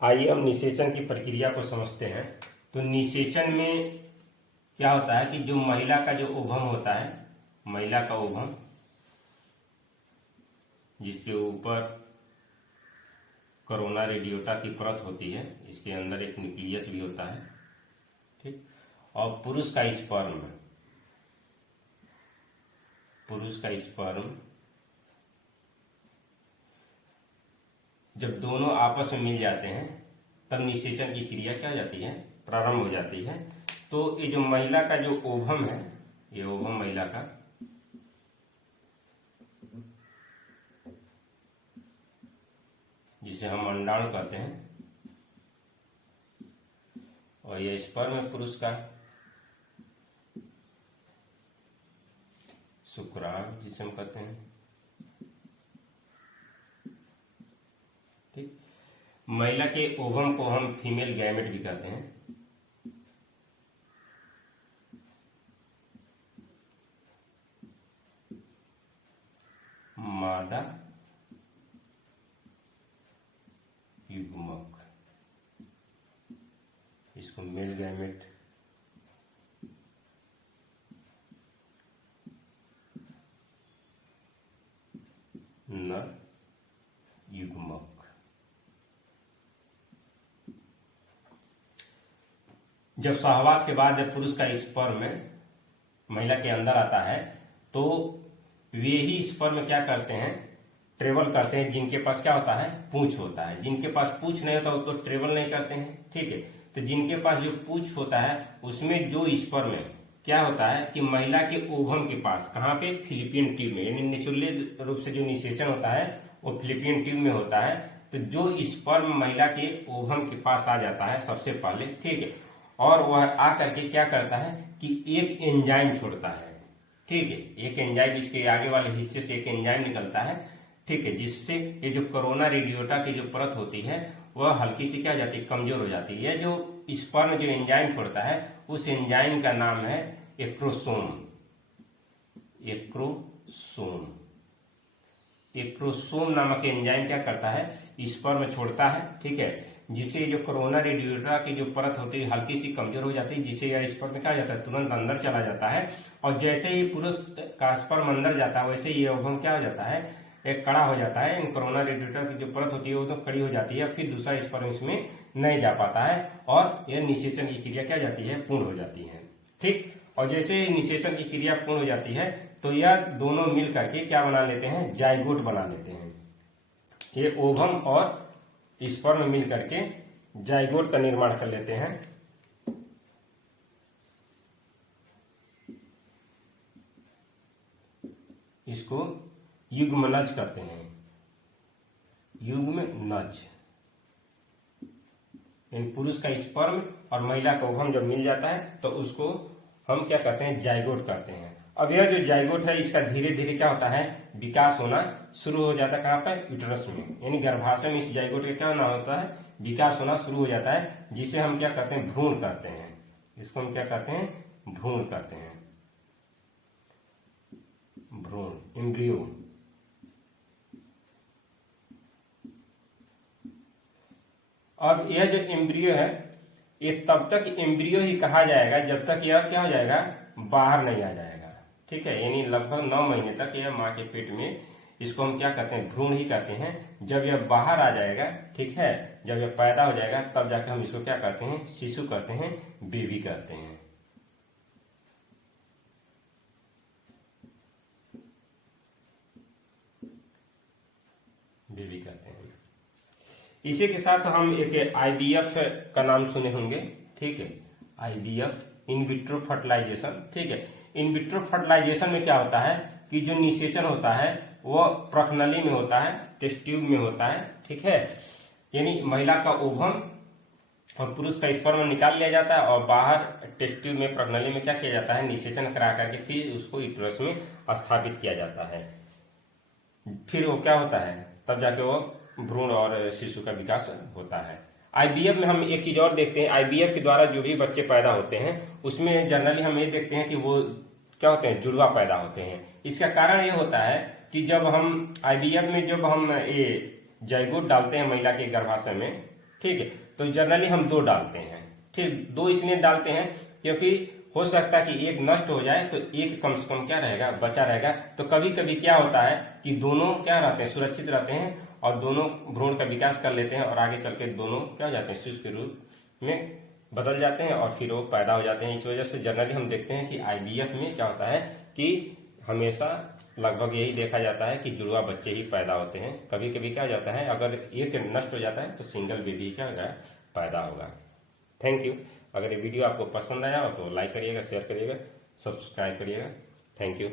आइए हम निषेचन की प्रक्रिया को समझते हैं। तो निषेचन में क्या होता है कि जो महिला का जो ओवम होता है, महिला का ओवम जिसके ऊपर कोरोना रेडियोटा की परत होती है, इसके अंदर एक न्यूक्लियस भी होता है, ठीक। और पुरुष का स्पर्म, जब दोनों आपस में मिल जाते हैं तब निषेचन की क्रिया क्या हो जाती है, प्रारंभ हो जाती है। तो ये जो महिला का जो ओवम है, ये ओवम महिला का, जिसे हम अंडाणु कहते हैं, और ये स्पर्म है पुरुष का, शुक्राणु जिसे हम कहते हैं, ठीक। महिला के ओवम को हम फीमेल गैमेट भी कहते हैं। मादा युग्मक, इसको मेल गैमेट, नर युग्मक। जब सहवास के बाद जब पुरुष का स्पर्म महिला के अंदर आता है तो वे ही स्पर्म क्या करते हैं, ट्रेवल करते हैं। जिनके पास क्या होता है, पूंछ होता है। जिनके पास पूंछ नहीं होता वो तो ट्रेवल नहीं करते हैं, ठीक है। तो जिनके पास जो पूंछ होता है उसमें जो स्पर्म क्या होता है कि महिला के ओवम के पास, कहाँ पे, फिलिपियन ट्यूब में, यानी निचले रूप से जो निषेचन होता है वो फिलिपियन ट्यूब में होता है। तो जो स्पर्म महिला के ओवम के पास आ जाता है सबसे पहले, ठीक है, और वह आकर के क्या करता है कि एक एंजाइम छोड़ता है, ठीक है। एक एंजाइम, इसके आगे वाले हिस्से से एक एंजाइम निकलता है, ठीक है, जिससे ये जो कोरोना रेडियोटा की जो परत होती है वह हल्की सी क्या हो जाती है, कमजोर हो जाती है। जो स्पर्म जो एंजाइम छोड़ता है उस एंजाइम का नाम है एक्रोसोम। एक्रोसोम नामक एंजाइम क्या करता है, स्पर्म छोड़ता है, ठीक है, जिसे जो कोरोना रेडियोटा की जो परत होती है हल्की सी कमजोर हो जाती है, जिसे यह स्पर्म क्या हो जाता है, तुरंत अंदर चला जाता है। और जैसे ही पुरुष का स्पर्म अंदर जाता है वैसे ही ओवम क्या हो जाता है, एक कड़ा हो जाता है। इन कोरोना रेडियोटा की जो परत होती है वो तो कड़ी हो जाती है, फिर दूसरा स्पर्म इसमें नहीं जा पाता है और यह निषेचन की क्रिया क्या जाती है, पूर्ण हो जाती है, ठीक। और जैसे निषेचन की क्रिया पूर्ण हो जाती है तो यह दोनों मिल करके क्या बना लेते हैं, जाइगोट बना लेते हैं। ये ओवम और स्पर्म मिल करके जाइगोट का निर्माण कर लेते हैं। इसको युग्मनज कहते हैं, युग्मनज। इन पुरुष का स्पर्म और महिला का ओवम जब मिल जाता है तो उसको हम क्या कहते हैं, जाइगोट कहते हैं। अब यह जो जाइगोट है इसका धीरे धीरे क्या होता है, विकास होना शुरू हो जाता है, कहाँ पर, यूटेरस में, यानी गर्भाशय में इस जाइगोट का क्या होना होता है, विकास होना शुरू हो जाता है, जिसे हम क्या कहते हैं, भ्रूण कहते हैं। इसको हम क्या कहते हैं, भ्रूण कहते हैं, भ्रूण, एम्ब्रियो। अब यह जो एम्ब्रियो है ये तब तक एम्ब्रियो ही कहा जाएगा जब तक यह क्या हो जाएगा, बाहर नहीं आ जाएगा, ठीक है। यानी लगभग 9 महीने तक यह माँ के पेट में, इसको हम क्या कहते हैं, भ्रूण ही कहते हैं। जब यह बाहर आ जाएगा, ठीक है, जब यह पैदा हो जाएगा तब जाकर हम इसको क्या कहते हैं, शिशु कहते हैं, बेबी कहते हैं। बेबी कहते हैं। इसी के साथ हम एक आईवीएफ का नाम सुने होंगे, ठीक है, आईवीएफ, इन विट्रो फर्टिलाइजेशन, ठीक है। इन विट्रो फर्टिलाइजेशन में क्या होता है कि जो निषेचन होता है वह प्रकनली में होता है, टेस्ट ट्यूब में होता है, ठीक है। यानी महिला का ओवम और पुरुष का स्पर्म निकाल लिया जाता है और बाहर टेस्ट ट्यूब में, प्रकनली में क्या किया जाता है, निषेचन करा करके फिर उसको यूटेरस में स्थापित किया जाता है। फिर वो क्या होता है, तब जाके वो भ्रूण और शिशु का विकास होता है। आईवीएफ में हम एक चीज और देखते हैं, आईवीएफ के द्वारा जो भी बच्चे पैदा होते हैं उसमें जनरली हम ये देखते हैं कि वो क्या होते हैं, जुड़वा पैदा होते हैं। इसका कारण ये होता है कि जब हम आईवीएफ में जब हम ये जाइगोट डालते हैं महिला के गर्भाशय में, ठीक है, तो जनरली हम 2 डालते हैं। ठीक, 2 इसलिए डालते हैं क्योंकि हो सकता है कि एक नष्ट हो जाए तो एक कम से कम क्या रहेगा, बचा रहेगा। तो कभी कभी क्या होता है कि दोनों क्या रहते हैं, सुरक्षित रहते हैं और दोनों भ्रूण का विकास कर लेते हैं और आगे चल के दोनों क्या हो जाते हैं, शिशु के रूप में बदल जाते हैं और फिर वो पैदा हो जाते हैं। इस वजह से जनरली हम देखते हैं कि आईवीएफ में क्या होता है कि हमेशा लगभग यही देखा जाता है कि जुड़वा बच्चे ही पैदा होते हैं। कभी कभी क्या हो जाता है, अगर एक नष्ट हो जाता है तो सिंगल बेबी क्या होगा, पैदा होगा। Thank you. अगर ये वीडियो आपको पसंद आया हो तो लाइक करिएगा, शेयर करिएगा, सब्सक्राइब करिएगा। Thank you.